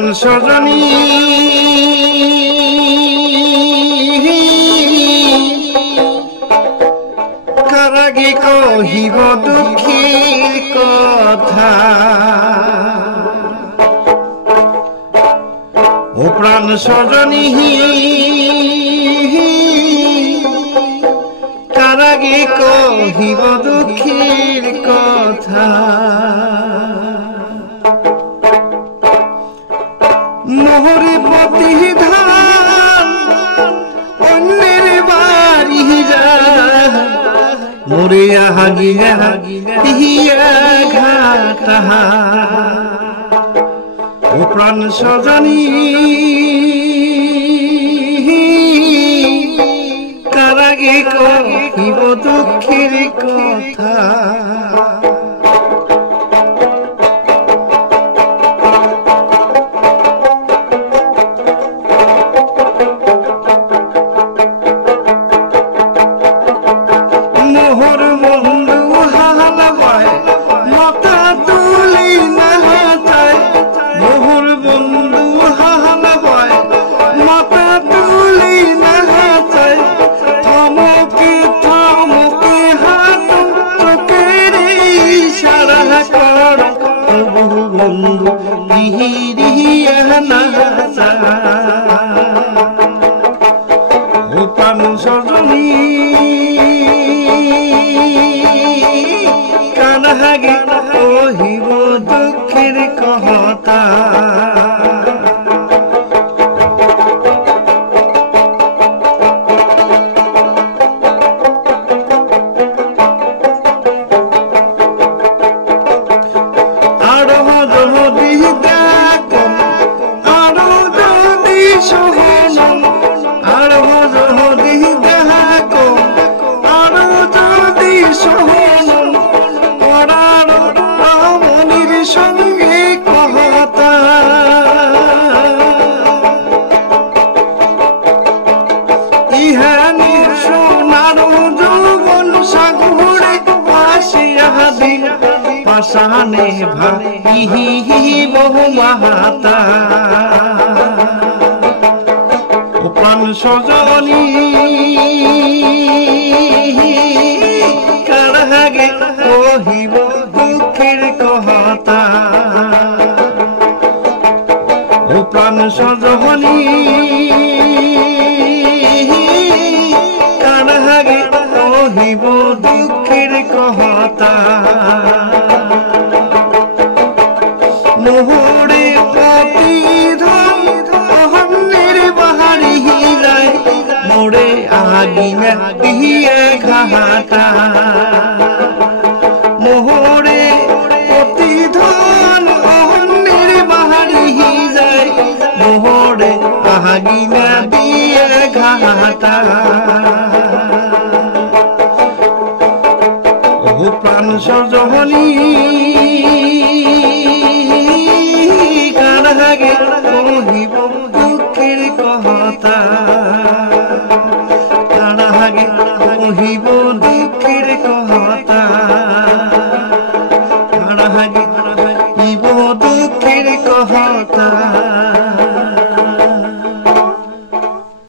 প্রাণ সজনী কারাগে কহিব দুঃখের কথা ও প্রাণ সজনী কারাগে কহিব দুঃখের কথা মোহরে প্রতিধান অন্যের বাড়ি যা মোরে হাগিয়া হিয়া ঘাটা ও প্রাণ সজনী কারাগে কহিব দুঃখের কথা মোহর বন্ধু হালাবায় মাথা তুলি না চায় মোহর বন্ধু হালাবায় মাথা তুলি না চায় থমকে থমকে হাত চোখের ইশারা কর বন্ধু হিরিয়া না ও প্রাণ সজনী কানাহাগে কহিব দুঃখের কথা আরো যদি দেখো আরো যদি সহন আরো যদি দেখো আরো যদি সহন মনির সঙ্গে কথা ইহানি সোনার যৌবন সাগরে আসিয়া দিন পাশানে ভাই বহু মাহাতা ও প্রাণ সজনী কারাগে কহিব দুঃখের কথা ও প্রাণ সজনী কারাগে কহিব দুঃখের কথা মোহরে প্রতিধান অহন্যের বাহারি হিলায় মোরে আগিনা দিয়ে ঘাটা মোহরে প্রতিধান অহন্যের বাহারি যায় মোহরে আগিনা দিয়ে ঘাটা ও প্রাণ সজনী